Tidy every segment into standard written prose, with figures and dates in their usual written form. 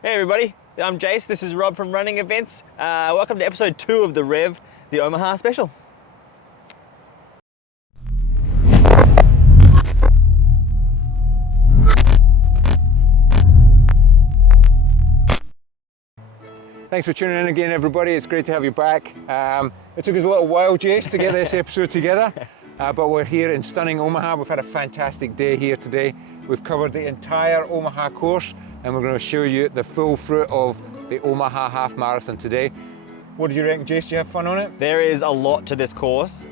Hey everybody, I'm Jase, this is Rob from Running Events. Welcome to episode 2 of the Rev, the Omaha Special. Thanks for tuning in again, everybody. It's great to have you back. It took us a little while, Jase, to get this episode together, but we're here in stunning Omaha. We've had a fantastic day here today. We've covered the entire Omaha course, and we're going to show you the full fruit of the Omaha Half Marathon today. What did you reckon, Jase? Did you have fun on it? There is a lot to this course.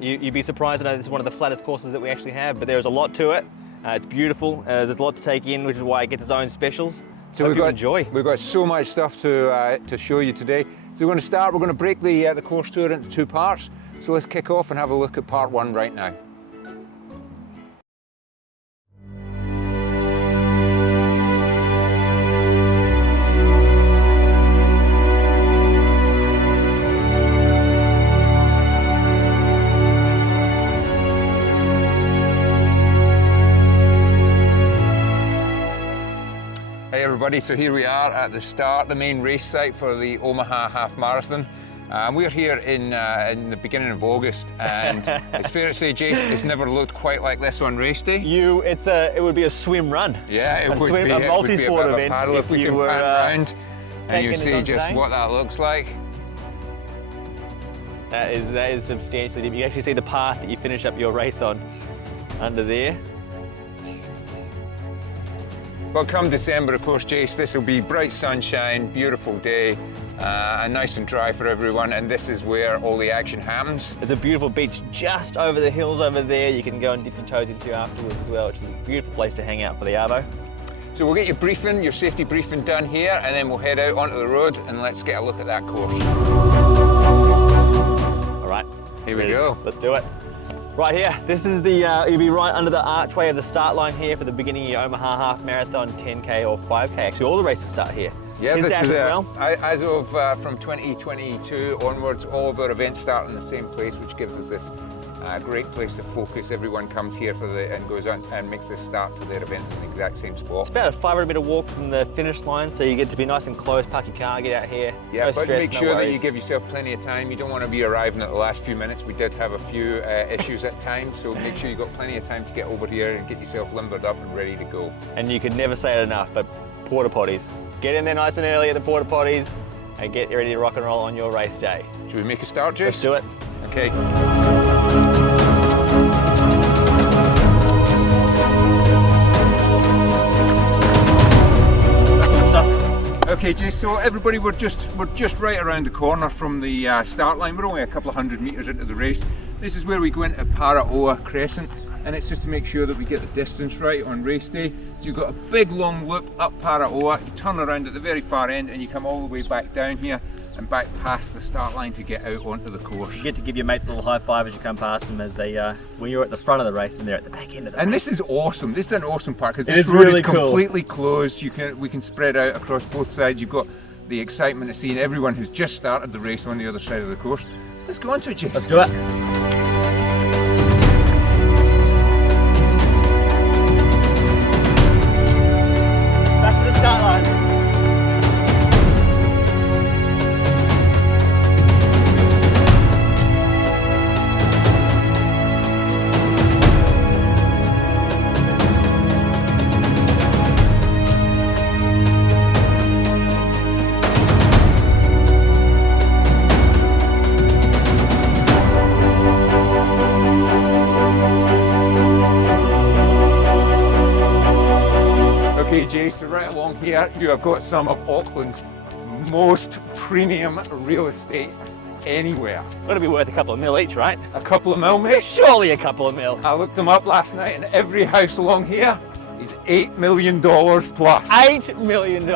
You'd be surprised to know this is one of the flattest courses that we actually have, but there's a lot to it. It's beautiful. There's a lot to take in, which is why it gets its own specials. So we've got so much stuff to show you today. So we're going to start. We're going to break the course tour into 2 parts. So let's kick off and have a look at part 1 right now. Hey everybody, so here we are at the start, the main race site for the Omaha Half Marathon. We're here in the beginning of August, and it's fair to say, Jase, it's never looked quite like this on race day. It would be a swim run. Yeah, it would be a multi-sport event. If we can pan around and you see just what that looks like. That is substantially different. You can actually see the path that you finish up your race on under there. But come December, of course, Jase, this will be bright sunshine, beautiful day, and nice and dry for everyone, and this is where all the action happens. There's a beautiful beach just over the hills over there. You can go and dip your toes into afterwards as well, which is a beautiful place to hang out for the Arvo. So we'll get your safety briefing done here, and then we'll head out onto the road and let's get a look at that course. All right, here we go. Let's do it. Right here, this is you'll be right under the archway of the start line here for the beginning of your Omaha Half Marathon, 10K or 5K. Actually, all the races start here. Yeah, this is as of from 2022 onwards, all of our events start in the same place, which gives us this great place to focus. Everyone comes here and goes on and makes their start to their event in the exact same spot. It's about a 500-meter walk from the finish line, so you get to be nice and close, park your car, get out here. Yeah, no but stress, make sure that you give yourself plenty of time. You don't want to be arriving at the last few minutes. We did have a few issues at times, so make sure you've got plenty of time to get over here and get yourself limbered up and ready to go. And you can never say it enough, but porta potties. Get in there nice and early at the porta potties and get ready to rock and roll on your race day. Should we make a start, Jase? Let's do it. Okay. Okay, Jase, so everybody, we're just right around the corner from the start line. We're only a couple of 100 meters into the race. This is where we go into Paraoa Crescent, and it's just to make sure that we get the distance right on race day. So you've got a big long loop up Paraoa, you turn around at the very far end and you come all the way back down here and back past the start line to get out onto the course. You get to give your mates a little high five as you come past them as they, when you're at the front of the race and they're at the back end of the race. And this is awesome. This is an awesome part because this road is completely closed. We can spread out across both sides. You've got the excitement of seeing everyone who's just started the race on the other side of the course. Let's go on to it, Jase. Let's do it. Back to the start line. Okay, Jase, so right along here you have got some of Auckland's most premium real estate anywhere. Got to be worth a couple of mil each, right? A couple of mil, mate? Surely a couple of mil. I looked them up last night and every house along here is $8 million plus. $8 million.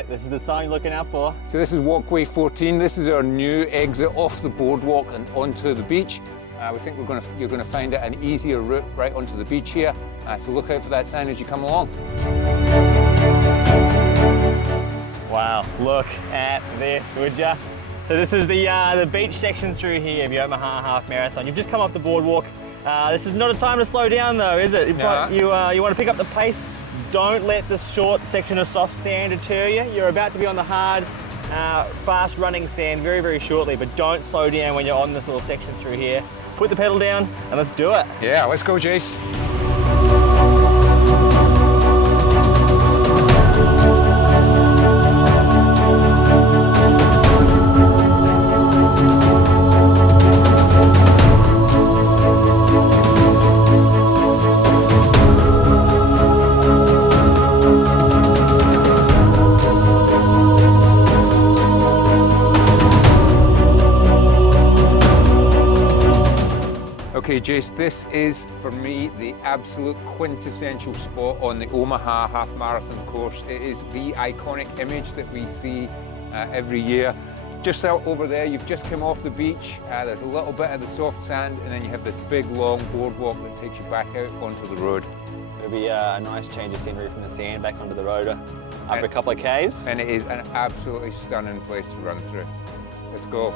it. This is the sign you're looking out for. So this is walkway 14. This is our new exit off the boardwalk and onto the beach. We think you're going to find it an easier route right onto the beach here. So look out for that sign as you come along. Wow, look at this, would ya? So this is the beach section through here of the Omaha Half Marathon. You've just come off the boardwalk. This is not a time to slow down though, is it? You want to pick up the pace. Don't let the short section of soft sand deter you. You're about to be on the hard, fast running sand very, very shortly, but don't slow down when you're on this little section through here. Put the pedal down and let's do it. Yeah, let's go, Jase. Okay, Jase, this is for me the absolute quintessential spot on the Omaha Half Marathon course. It is the iconic image that we see every year. Just out over there, you've just come off the beach. There's a little bit of the soft sand, and then you have this big long boardwalk that takes you back out onto the road. It'll be a nice change of scenery from the sand back onto the road after a couple of Ks. And it is an absolutely stunning place to run through. Let's go.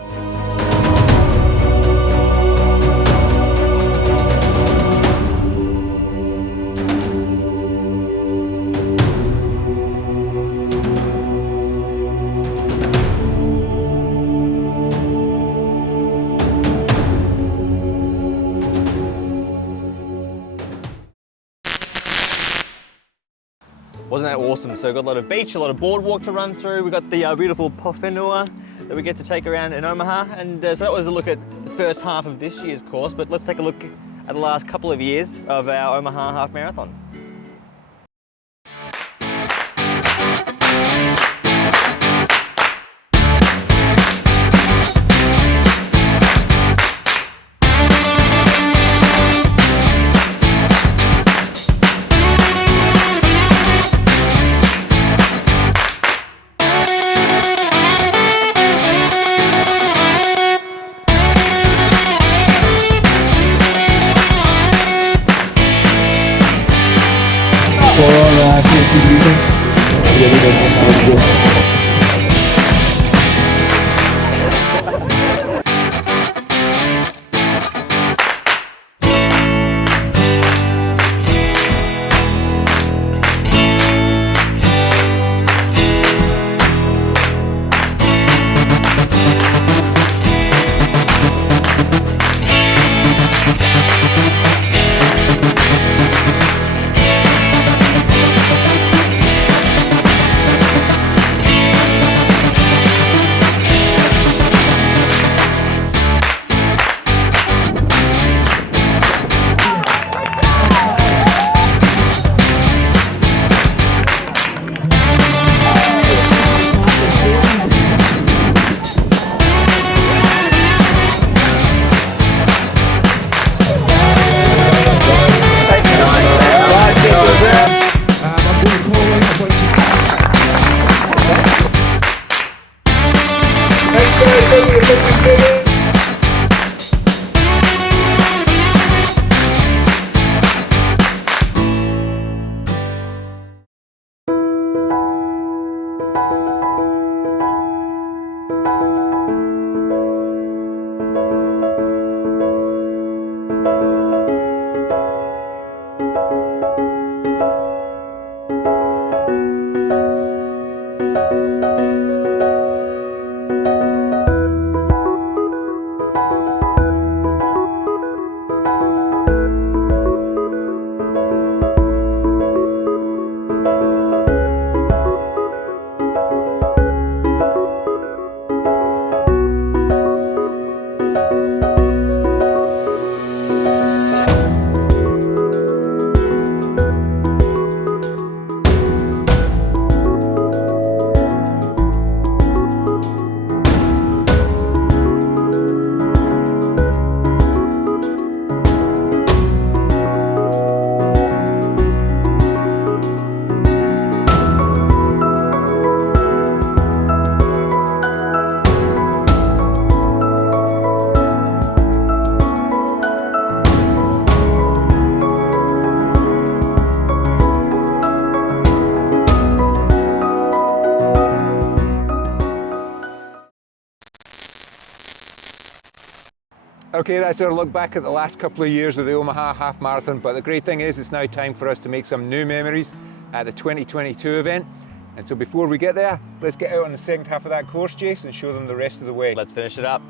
Wasn't that awesome? So we've got a lot of beach, a lot of boardwalk to run through. We've got the beautiful Pofenua that we get to take around in Omaha. And so that was a look at the first half of this year's course, but let's take a look at the last couple of years of our Omaha Half Marathon. Okay, that's our look back at the last couple of years of the Omaha Half Marathon, but the great thing is it's now time for us to make some new memories at the 2022 event. And so before we get there, let's get out on the second half of that course, Jase, and show them the rest of the way. Let's finish it up.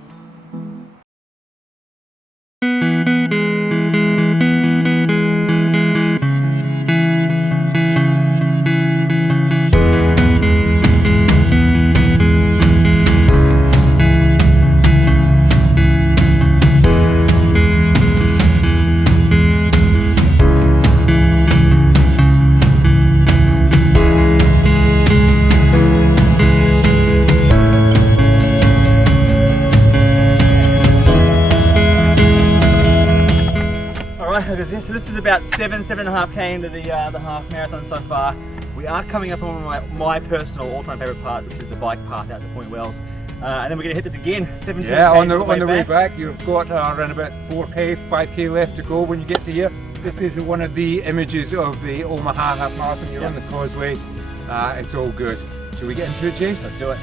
So this is about 7.5K into the half marathon so far. We are coming up on my personal all-time favourite part, which is the bike path out to Point Wells. And then we're going to hit this again, 17K. Yeah, on the way back, you've got around about 4K, 5K left to go when you get to here. This is one of the images of the Omaha Half Marathon. You're on the causeway. It's all good. Shall we get into it, Jase? Let's do it.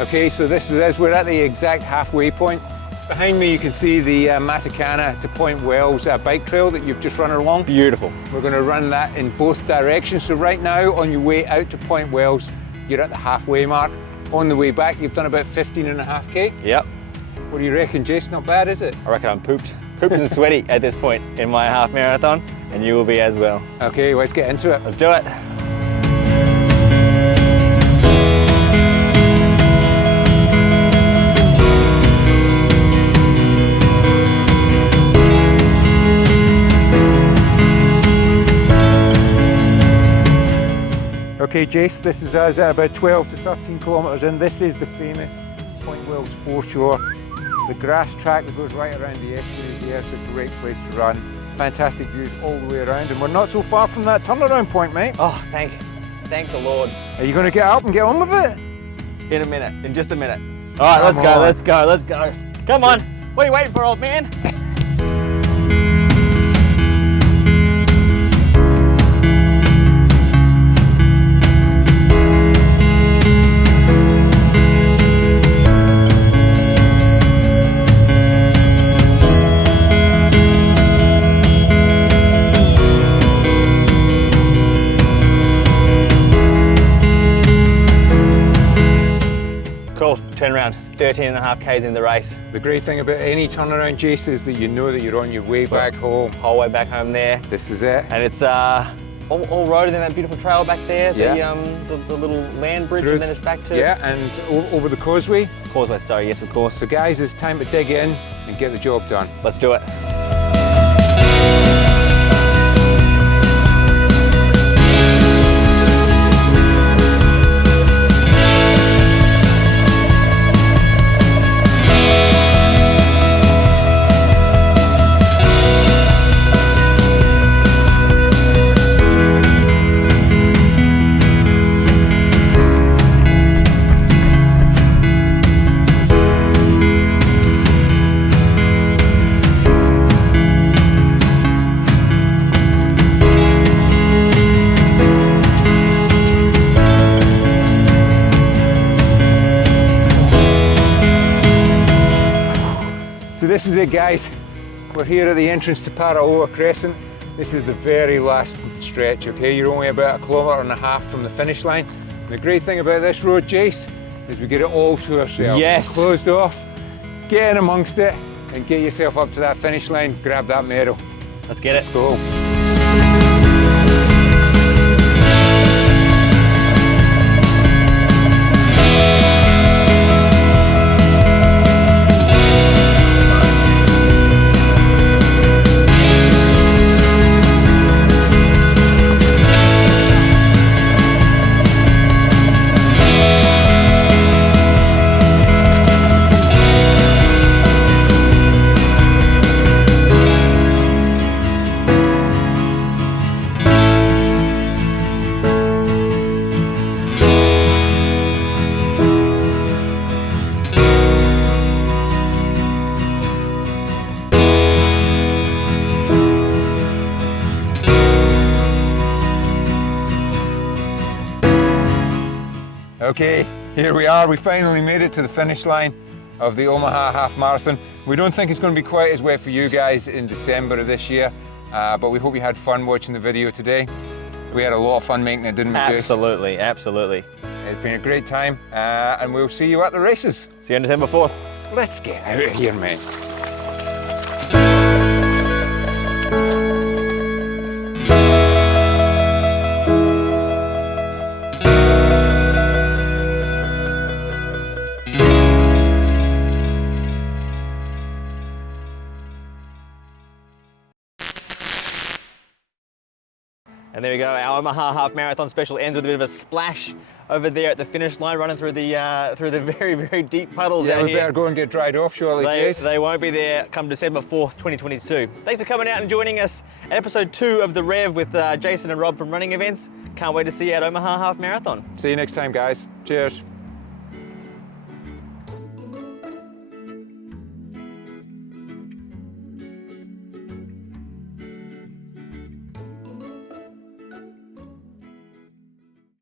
Okay, so this is us. We're at the exact halfway point. Behind me you can see the Matakana to Point Wells bike trail that you've just run along. Beautiful. We're going to run that in both directions. So right now on your way out to Point Wells, you're at the halfway mark. On the way back, you've done about 15.5K. Yep. What do you reckon, Jase? Not bad, is it? I reckon I'm pooped and sweaty at this point in my half marathon, and you will be as well. Okay, let's get into it. Let's do it. Okay, Jase, this is us at about 12 to 13 kilometres in. This is the famous Point Wells foreshore. The grass track that goes right around the estuary here. It's a great place to run. Fantastic views all the way around, and we're not so far from that turnaround point, mate. Oh, thank the Lord. Are you going to get up and get on with it? In a minute, in just a minute. All right, let's go, let's go, let's go. Come on, what are you waiting for, old man? Cool, turn around, 13.5Ks in the race. The great thing about any turnaround, Jase, is that you know that you're on your way back home. Whole way back home there. This is it. And it's all roaded in that beautiful trail back there, Yeah. the little land bridge, and then it's back to... Yeah, and over the causeway. Causeway, sorry, yes, of course. So guys, it's time to dig in and get the job done. Let's do it. This is it, guys. We're here at the entrance to Paraoa Crescent. This is the very last stretch, okay? You're only about 1.5 kilometres from the finish line. And the great thing about this road, Jase, is we get it all to ourselves. Yes. Closed off, get in amongst it, and get yourself up to that finish line, grab that medal. Let's get it. Let's go. Okay, here we are. We finally made it to the finish line of the Omaha Half Marathon. We don't think it's going to be quite as wet for you guys in December of this year, but we hope you had fun watching the video today. We had a lot of fun making it, didn't we, Jase? Absolutely, absolutely. It's been a great time, and we'll see you at the races. See you on December 4th. Let's get out of here, mate. And there we go, our Omaha Half Marathon Special ends with a bit of a splash over there at the finish line, running through the very, very deep puddles out here. We better go and get dried off shortly, Jase. They won't be there come December 4th, 2022. Thanks for coming out and joining us at episode 2 of The Rev with Jason and Rob from Running Events. Can't wait to see you at Omaha Half Marathon. See you next time, guys. Cheers.